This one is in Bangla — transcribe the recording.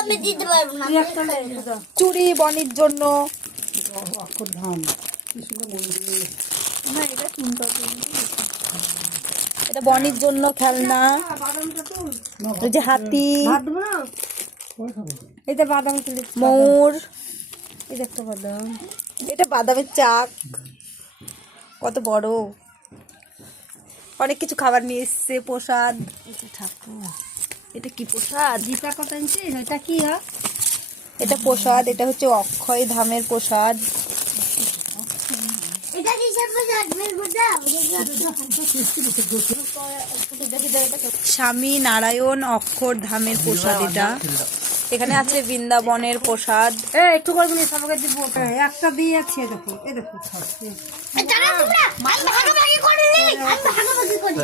আমি দিতে পারবো না। চুড়ি বনির জন্য। অক্ষরধাম কি সুন্দর মন্দির। না এটা সুন্দর, এটা বনির জন্য খেলনা। এই যে হাতি, এটা বাদাম তুলে ময়ূর, এটা একটা বাদাম। এটা বাদামের চাক, কত বড়। অনেক কিছু খাবার নিয়ে এসছে, প্রসাদ। ঠাকুর এটা কি প্রসাদ? দীপা কত ইঞ্চি এটা কি? এটা প্রসাদ, এটা হচ্ছে অক্ষয় ধামের প্রসাদ। এটা কিসের প্রসাদ? স্বামী নারায়ণ অক্ষর ধামের প্রসাদ এটা। এখানে আছে বৃন্দাবনের প্রসাদ। একটু করে দিলে সবাইকে দিব। একটা দিয়েছে দেখো, এই দেখো দাঁড়া তোমরা, আমি ভাগাভাগি করে নিই, আমি ভাগাভাগি করি।